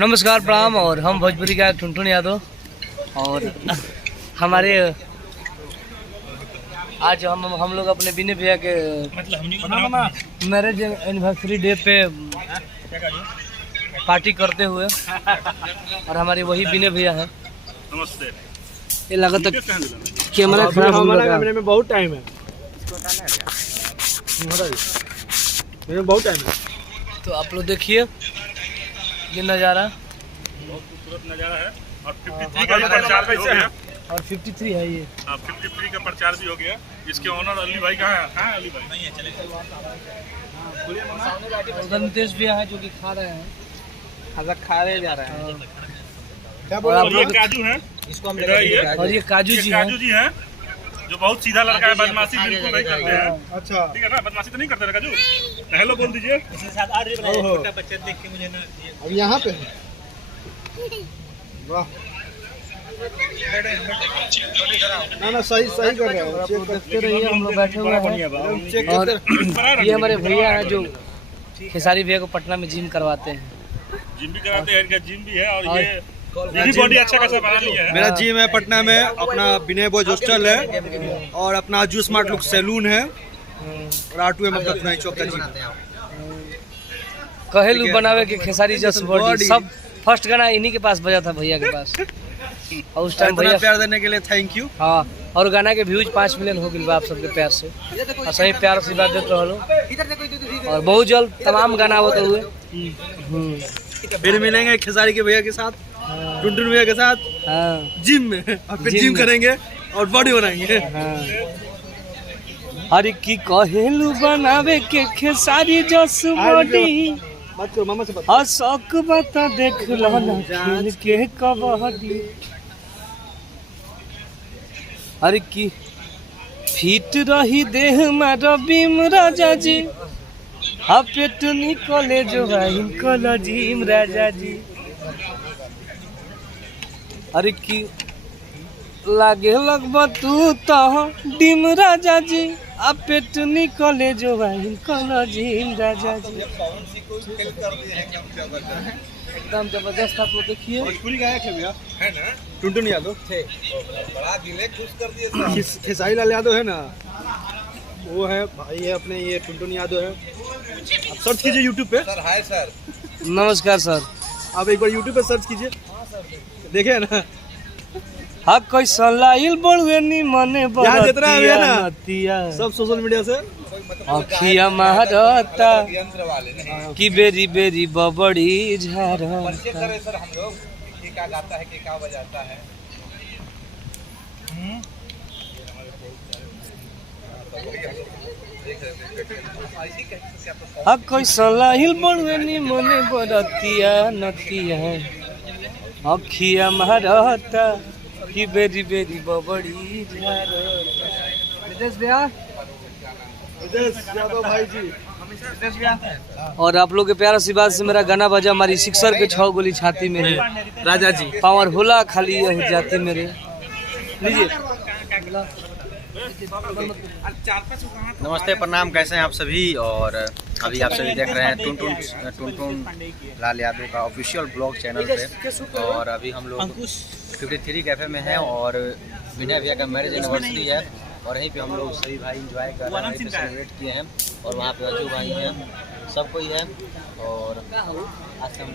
नमस्कार प्रणाम। और हम भोजपुरी का टुनटुन यादव और हमारे आज हम लोग अपने विनय भैया के मैरिज एनिवर्सरी डे पे पार्टी करते हुए और हमारे वही विनय भैया है। नमस्ते। ये लागत कैमरा खराब हमारा कैमरे में बहुत टाइम है, बहुत टाइम है। तो आप लोग देखिए ये नज़ारा बहुत खूबसूरत नज़ारा है और 53 का प्रचार भी हो गया और 53 है ये। 53 का प्रचार भी हो गया। इसके ऑनर अली भाई कहाँ है? हाँ अली भाई नहीं है, चले उधर नितेश भैया है जो कि खा रहे हैं, खा रहे जा रहे हैं। क्या बोल रहे ये काजू है, इसको हम और ये काजू जी हैं जो बहुत सीधा लड़का है, बदमाशी बिल्कुल नहीं करते हैं। अच्छा, ठीक है ना, बदमाशी तो नहीं करते काजू। हेलो बोल दीजिए। छोटा बच्चा देख के मुझे ना अब यहाँ पे वाह ना सही सही कर रहे हैं। चेक देखते रहिए, हम लोग बैठे हुए हैं चेक और ये हमारे भैया हैं जो खेसारी भैया को पटना में जिम करवाते हैं। जिम भी कराते हैं, इनका जिम भी है और ये बॉडी अच्छा खासा बना लिया है। मेरा जिम है पटना में, अपना विनय बॉयज हॉस्टल है और अपना जू स्मार्ट लुक सैलून है और R2 में अपना चौक का जिम। कहेलू बनावे के खेसारी जस बॉडी सब फर्स्ट गाना इन्हीं के पास बजा था, भैया के पास। और उस टाइम भैया प्यार देने के लिए थैंक यू। हाँ, और गाना के व्यूज 5 मिलियन हो गए आप सबके प्यार से, और सही प्यार से बात देते रहो और बहुत जल्द तमाम गाना होते हुए फिर मिलेंगे खेसारी के भैया के साथ, टुनटुन भैया के साथ जिम में, और फिर जिम करेंगे और बॉडी बनाएंगे। अरे की कहेलू बनावे के खेसारी जस बॉडी मामा से शौक बता देख लो ना खेल के कबड्डी। अरे की फिट रही देह में रबीम राजा जी, पेट निकले जो इनकल जिम राजा जी। अरे की लागे लगब तू तो डिम राजा जी, पेट निकले जो इनकल जिम राजा जी। एकदम जबरदस्त आप लोग देखिए। भोजपुरी गायक है भैया, है ना? टुनटुन यादव थे, बड़ा दिले खुश कर दिए। खेसारी लाल यादव है ना, वो है भाई है अपने, ये टुनटुन यादव है। आप सर्च कीजिए यूट्यूब पे। सर हाय सर, नमस्कार सर। आप एक बार यूट्यूब पे सर्च कीजिए, देखे ना। हाँ कैसा लाइल बड़ुए नी मने यहाँ जितना है ना नतिया सब सोशल मीडिया से अखिया महारता की बेरी बेरी बबड़ी झारता। सर हम लोग ये क्या गाता है, क्या बजाता है। हाँ कैसा लाइल बड़ुए नी मने बड़तिया नतिया अखिया महारता की बेरी बेरी बबड़ी झारता। नितेश भैया, यादव भाई जी। और आप लोग के प्यार आशीर्वाद से मेरा गाना बजा, हमारी सिक्सर के 6 गोली छाती में है राजा जी, पावर होला खाली यह जाती मेरे। लीजिए। नमस्ते प्रणाम, कैसे हैं आप सभी। और अभी आप सभी देख रहे हैं टुनटुन लाल यादव का ऑफिशियल ब्लॉग चैनल पे। और अभी हम लोग 53 कैफे में हैं और विनय भैया का मैरिज एनिवर्सरी है और यहीं पे हम लोग सभी भाई एंजॉय कर रहे हैं, सेलिब्रेट किए हैं। और वहाँ पे अजू भाई हैं, सब कोई है। और आज हम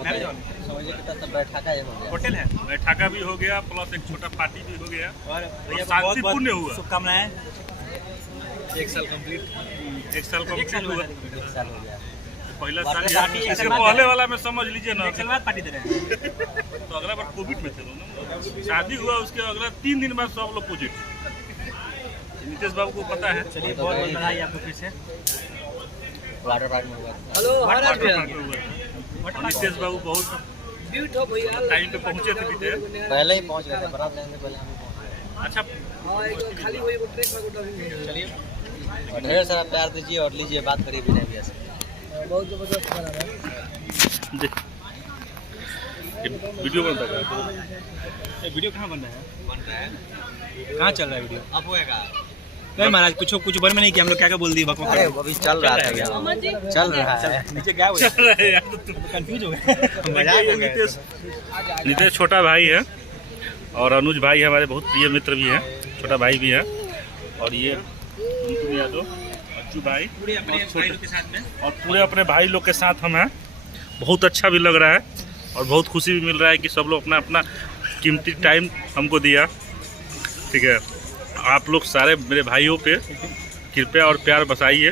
समझिए कि तब बैठाका ये हो गया, होटल है, बैठाका भी हो गया, प्लस एक छोटा पार्टी भी हो गया और शांतिपूर्ण हुआ। शुभकामनाएं। 1 साल कंप्लीट हुआ। 1 साल हो गया। पहला साल इससे पहले वाला में समझ लीजिए ना, 1 साल बाद पार्टी दे रहे हैं। तो अगला बार कोविड में थे दोनों, शादी हुआ उसके अगला 3 दिन बाद सब लोग पॉजिटिव। नितेश बाबू को पता है। चलिए बहुत बहुत बधाई आपको फिर से। वाटर पार्क में हुआ। हेलो महाराज भैया। नितेश बाबू बहुत टाइम पे पहुंचे थे, पहले ही पहुंच गए थे, बारात लेने से पहले हम पहुंच। अच्छा खाली वही ट्रैक में चलिए और ढेर सारा प्यार दीजिए और लीजिए, बात करिए विनय भैया से। बहुत जबरदस्त बना रहा है। वीडियो बन रहा है। वीडियो कहाँ बन रहा है? बन रहा है, कहाँ चल रहा है वीडियो? अब होएगा। नहीं महाराज कुछ बर में नहीं किया हम लोग क्या क्या बोल दिए बकवास। अरे वो अभी चल रहा था भैया, चल रहा है। नीचे क्या हुआ चल रहे हैं यार, कंफ्यूज हो गए मजाक हो गया। नितेश छोटा भाई है और अनुज भाई हमारे बहुत प्रिय मित्र भी हैं, छोटा भाई भी है। और ये यादव, अच्चू भाई और पूरे अपने भाई लोग के साथ हम हैं। बहुत अच्छा भी लग रहा है और बहुत खुशी भी मिल रहा है कि सब लोग अपना अपना कीमती टाइम हमको दिया। ठीक है, आप लोग सारे मेरे भाइयों पे कृपया और प्यार बसाइए।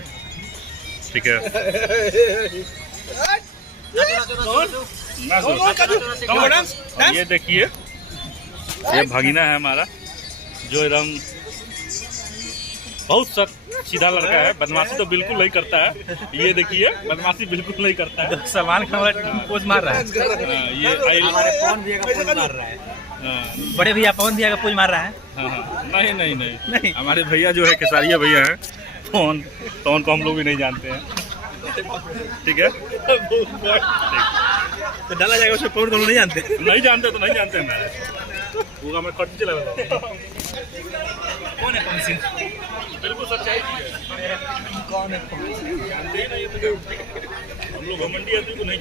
ठीक है, ये देखिए, ये भगीना है हमारा जो एकदम बहुत सीधा लड़का है, बदमाशी तो बिल्कुल नहीं करता है। ये देखिए, बदमाशी बिल्कुल नहीं करता है। सामान का पोज मार रहा है। ये हमारे पवन भैया का पोज मार रहा है। बड़े भैया पवन भैया का पोज मार रहा है। नहीं नहीं नहीं, हमारे भैया जो है केसारिया भैया हैं, फोन को हम लोग भी नहीं जानते हैं। ठीक है, तो डाला जाएगा उसमें पवन को नहीं जानते। नहीं जानते तो नहीं जानते हैं, वो हमें खर्च चला कौन है कौन सी बिल्कुल सच्चाई है। कौन है हम लोग घमंडी आदमी को नहीं